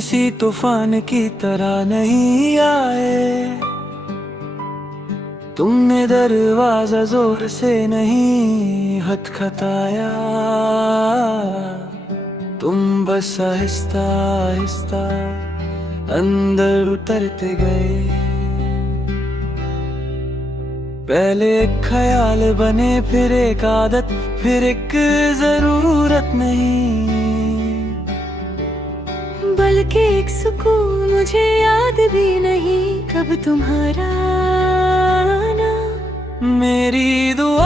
किसी तूफान की तरह नहीं आए। तुमने दरवाजा जोर से नहीं खटखटाया, तुम बस आहिस्ता आहिस्ता अंदर उतरते गए। पहले एक ख्याल बने, फिर एक आदत, फिर एक जरूरत नहीं, बल्कि एक सुकून मुझे याद भी नहीं कब तुम्हारा आना मेरी दुआओं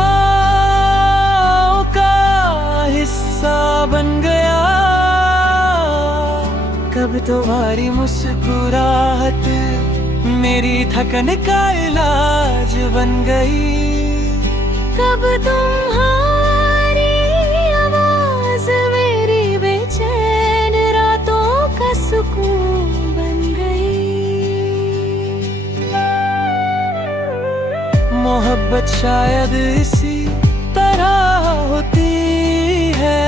का हिस्सा बन गया। कब तुम्हारी मुस्कुराहट मेरी थकन का इलाज बन गई। कब तुम्हारी आवाज मेरी बेचैन रातों का सुकून बन गई। मोहब्बत शायद इसी तरह होती है,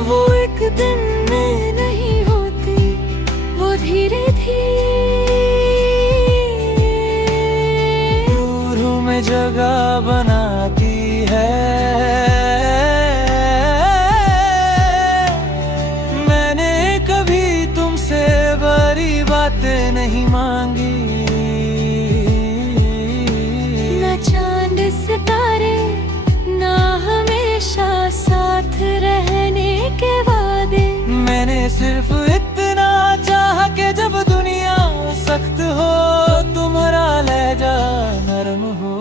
वो एक दिन में नहीं होती, वो धीरे धीरे रूह में जगह बनाती है। मैंने कभी तुमसे बड़ी बातें नहीं मांगी, न चांद सितारे, ना हमेशा साथ रहने के वादे। मैंने सिर्फ इतना चाहा कि जब दुनिया सख्त हो तुम्हारा लहजा नरम हो।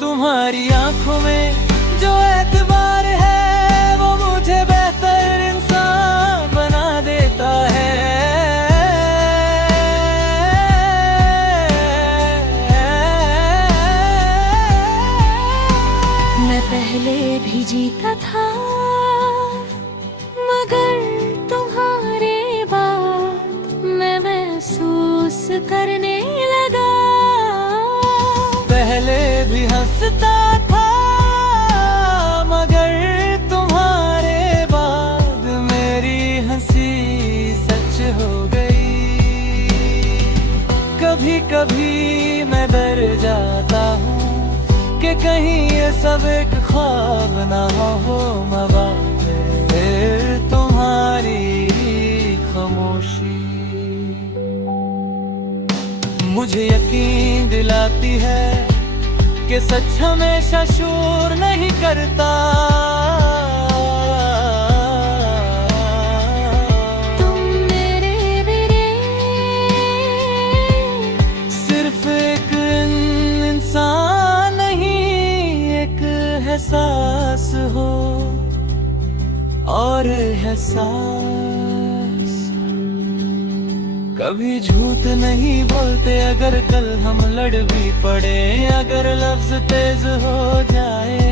तुम्हारी आंखों में जो एतबार है वो मुझे बेहतर इंसान बना देता है। मैं पहले भी जीता था, मगर तुम्हारे बाद मैं महसूस करने लगा। पहले भी हंसता था, मगर तुम्हारे बाद मेरी हंसी सच हो गई। कभी कभी मैं डर जाता हूँ कि कहीं ये सब एक ख्वाब ना हो मवा फिर तुम्हारी खामोशी मुझे यकीन दिलाती है कि सच हमेशा शोर नहीं करता। तुम मेरे मेरे सिर्फ एक इंसान नहीं, एक एहसास हो और एहसास कभी झूठ नहीं बोलते। अगर कल हम लड़ भी पड़े, अगर लफ्ज तेज हो जाए,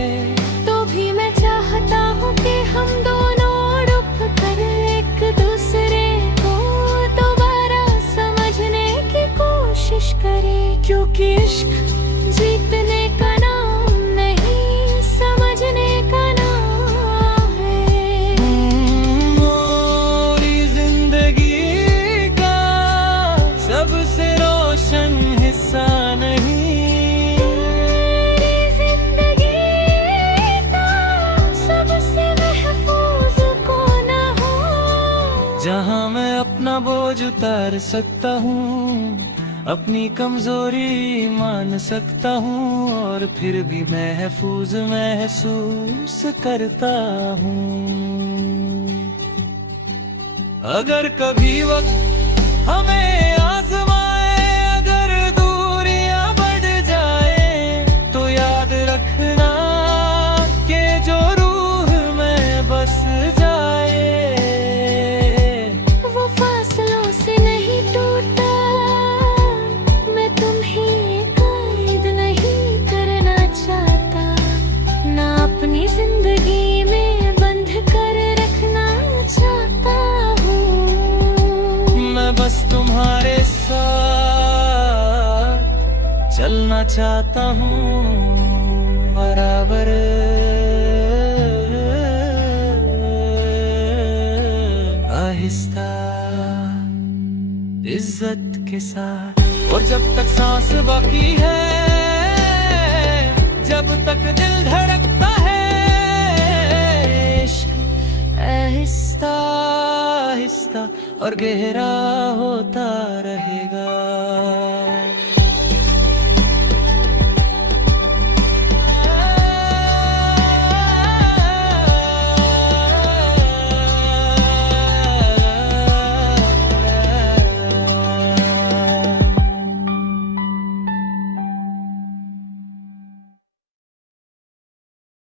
तो भी मैं चाहता हूँ कि हम दोनों रुक कर एक दूसरे को दोबारा समझने की कोशिश करें। क्योंकि इश्क जीतने का नाम नहीं, समझने का नाम है। मोरी जिंदगी का सबसे रोशन हिस्सा नहीं, मेरी जिंदगी का सबसे महफूज कोना हो। जहाँ मैं अपना बोझ उतार सकता हूँ, अपनी कमजोरी मान सकता हूँ, और फिर भी महफूज महसूस करता हूँ। अगर कभी वक्त हमें आजमाए, अगर दूरियां बढ़ जाए, तो याद रखना कि जो रूह में बस जाए वो फासलों से नहीं टूटा। मैं तुम्हें कैद नहीं करना चाहता, ना अपनी जिंदगी में बंद कर रखना चाहता हूँ। मैं बस तुम्हारे साथ चलना चाहता हूँ बराबर। आहिस्ता इज्जत के साथ। और जब तक सांस बाकी है, जब तक दिल धड़कता है, इश्क आहिस्ता आहिस्ता और गहरा होता रहेगा।